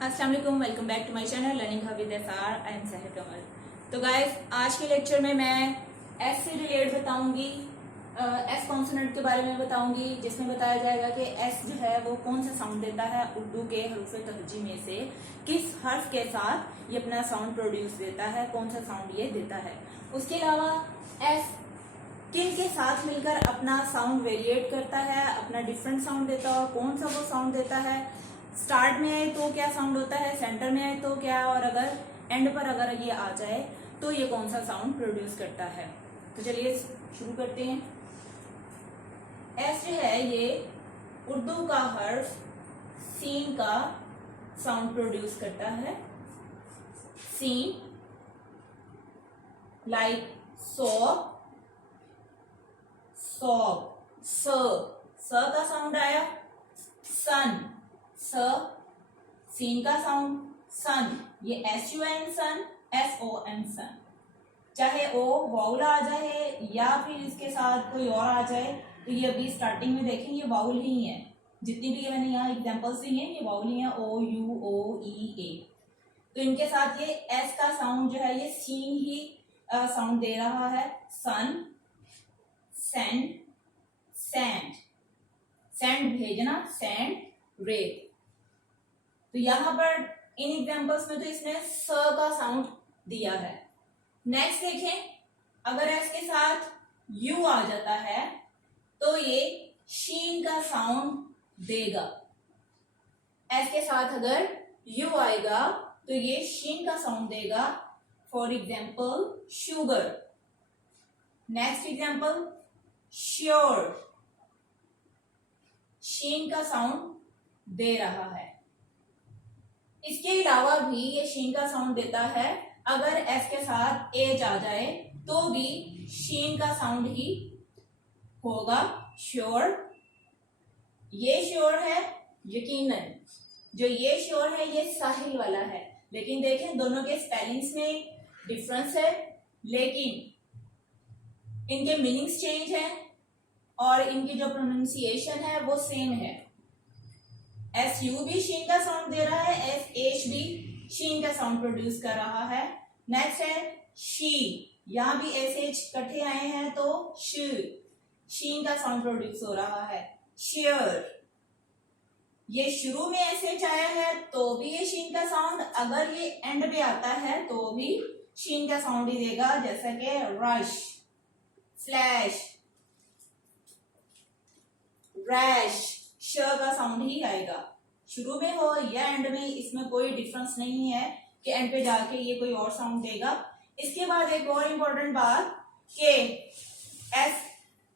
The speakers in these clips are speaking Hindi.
अस्सलाम वालेकुम, welcome back to my channel learning hub with SR. I am Sahar Kamal. तो गाइस, आज के लेक्चर में मैं एस से रिलेटेड बताऊंगी, एस कॉन्सोनेंट के बारे में बताऊंगी, जिसमें बताया जाएगा कि एस जो है वो कौन सा साउंड देता है उर्दू के हरूफ तहजी में से, किस हर्फ के साथ ये अपना साउंड प्रोड्यूस देता है, कौन सा साउंड ये देता है। उसके अलावा एस किन के साथ मिलकर अपना साउंड वेरिएट करता है, अपना डिफरेंट साउंड देता है और कौन सा वो साउंड देता है। स्टार्ट में आए तो क्या साउंड होता है, सेंटर में आए तो क्या, और अगर एंड पर अगर ये आ जाए तो ये कौन सा साउंड प्रोड्यूस करता है। तो चलिए शुरू करते हैं। एस जो है ये उर्दू का हर्फ सीन का साउंड प्रोड्यूस करता है। सीन लाइक सो, सॉब, स का साउंड आया। सन, स सीन का साउंड सन, ये SUN सन, SON सन। चाहे ओ वाउल आ जाए या फिर इसके साथ कोई और आ जाए, तो ये अभी स्टार्टिंग में देखें ये वाउल ही है। जितनी भी ये मैंने यहाँ एग्जांपल्स दी हैं ये वाउल ही है, OUOEA। तो इनके साथ ये एस का साउंड जो है ये सीन ही साउंड दे रहा है। सन, सेंड, सैंड, सैंड भेजना, सैंड रेत। तो यहां पर इन एग्जांपल्स में तो इसने स का साउंड दिया है। नेक्स्ट देखें, अगर एस के साथ यू आ जाता है तो ये शीन का साउंड देगा। एस के साथ अगर यू आएगा तो ये शीन का साउंड देगा। For example sugar. Next example sure, शीन का साउंड दे रहा है। इसके अलावा भी ये शीन का साउंड देता है। अगर एस के साथ एज आ जाए तो भी शीन का साउंड ही होगा। श्योर, ये श्योर है यकीनन। जो ये श्योर है ये साहिल वाला है, लेकिन देखें दोनों के स्पेलिंग्स में डिफरेंस है, लेकिन इनके मीनिंग्स चेंज है और इनकी जो प्रोनाउंसिएशन है वो सेम है। SU भी शीन का साउंड दे रहा है, SH भी शीन का साउंड प्रोड्यूस कर रहा है। नेक्स्ट है शी, यहां भी SH इकट्ठे आए हैं तो शीन का साउंड प्रोड्यूस हो रहा है। शेयर, ये शुरू में SH आया है तो भी ये शीन का साउंड, अगर ये एंड पे आता है तो भी शीन का साउंड ही देगा, जैसा कि रश, फ्लैश, रैश, श का साउंड ही आएगा। शुरू में हो या एंड में इसमें कोई डिफरेंस नहीं है कि एंड पे जाके ये कोई और साउंड देगा। इसके बाद एक और इम्पोर्टेंट बात कि एस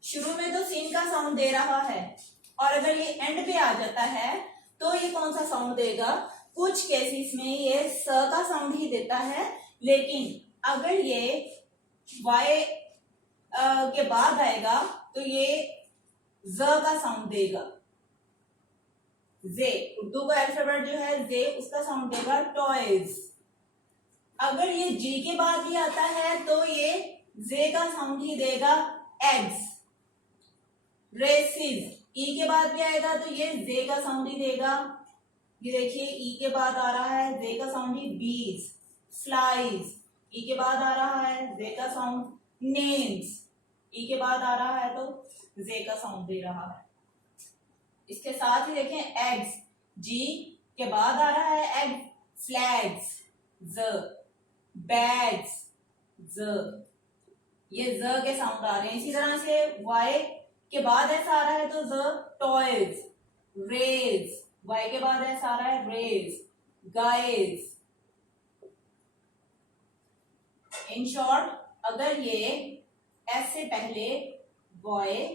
शुरू में तो सीन का साउंड दे रहा है और अगर ये एंड पे आ जाता है तो ये कौन सा साउंड देगा। कुछ केसेस में ये स का साउंड ही देता है, लेकिन अगर ये वाई के बाद आएगा तो ये ज का साउंड देगा। जे, उर्दू का अल्फाबेट जो है जे, उसका साउंड देगा टॉयज। अगर ये जी के बाद ही आता है तो ये जे का साउंड ही देगा। एग्स, रेसिस, ई के बाद भी आएगा तो ये जे का साउंड ही देगा। ये देखिए ई के बाद आ रहा है जे का साउंड ही। बीज, फ्लाइज, ई के बाद आ रहा है जे का साउंड। नेम्स, ई के बाद आ रहा है तो जे का साउंड दे रहा है। इसके साथ ही देखें एग्स, जी के बाद आ रहा है एग। फ्लैग्स, ज, बैग्स, ज, ये ज के साउंड आ रहे हैं। इसी तरह से वाई के बाद ऐसा आ रहा है तो ज। टॉयज, रेज, वाई के बाद ऐसा आ रहा है रेज, गाइज। इन शॉर्ट, अगर ये एस से पहले वाई,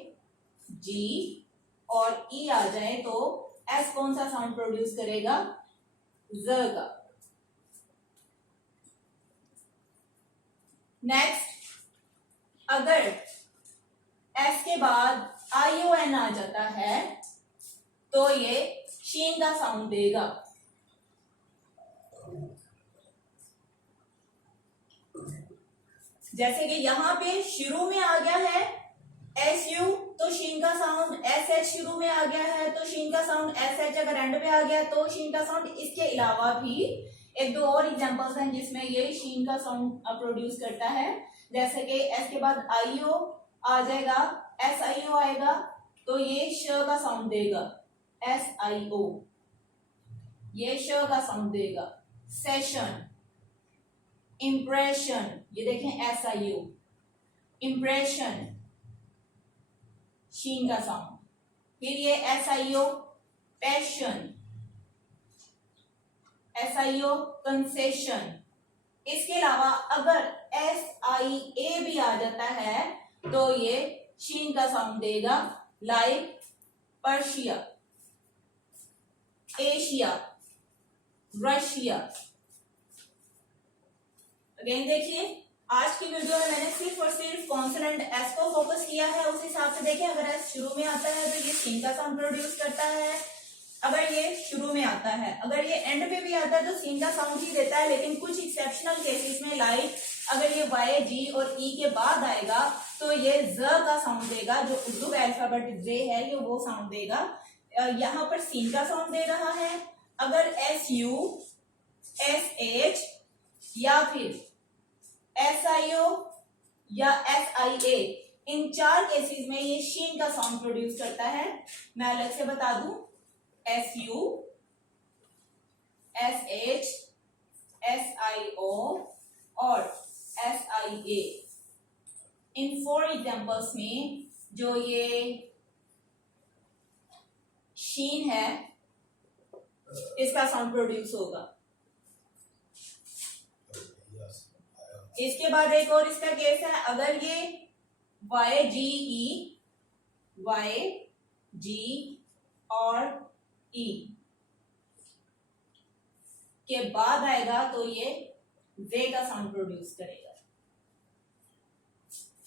जी और ई आ जाए तो एस कौन सा साउंड प्रोड्यूस करेगा, ज का। नेक्स्ट, अगर एस के बाद ION आ जाता है तो ये शीन का साउंड देगा। जैसे कि यहां पे शुरू में आ गया है एस यू तो शीन का साउंड एस एच शुरू में आ गया है तो शीन का साउंड एस एच, अगर एंड में आ गया तो शीन का साउंड। इसके अलावा भी एक दो और एग्जांपल्स हैं जिसमें ये शीन का साउंड प्रोड्यूस करता है, जैसे कि एस के बाद आई ओ आ जाएगा, एस आई ओ आएगा तो ये श का साउंड देगा, एस आई ओ, ये श का साउंड देगा। सेशन, इम्प्रेशन, ये देखें एस आई ओ, इम्प्रेशन शीन का साउंड। फिर ये S I O passion, S I O concession. इसके अलावा अगर एस आई ए भी आ जाता है तो ये शीन का साउंड देगा, like Persia, Asia, Russia. Again देखिए आज की वीडियो में मैंने सिर्फ और सिर्फ कॉन्सोनेंट एस को फोकस किया है, उस हिसाब से देखिए अगर एस शुरू में आता है तो ये शीन का साउंड प्रोड्यूस करता है, अगर ये शुरू में आता है, अगर ये एंड पे भी आता है तो सीन का साउंड ही देता है। लेकिन कुछ एक्सेप्शनल केसेस में लाइक अगर ये वाई जी और ई के बाद आएगा तो ये ज का साउंड देगा, जो उर्दू का अल्फाबेट जे है ये वो साउंड देगा। यहाँ पर सीन का साउंड दे रहा है। अगर एस यू, एस एच या फिर एस आई ओ या एस आई ए, इन चार केसेस में ये शीन का साउंड प्रोड्यूस करता है। मैं अलग से बता दूं, S U, S H, S I O और एस आई ए, इन 4 एग्जांपल्स में जो ये शीन है इसका साउंड प्रोड्यूस होगा। इसके बाद एक और इसका केस है, अगर ये वाई जी ई, वाई जी और ई के बाद आएगा तो ये वे का साउंड प्रोड्यूस करेगा।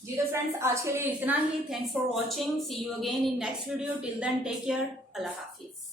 जी तो फ्रेंड्स आज के लिए इतना ही। Thanks for watching, see you again in next video. Till then take care, अल्लाह हाफिज।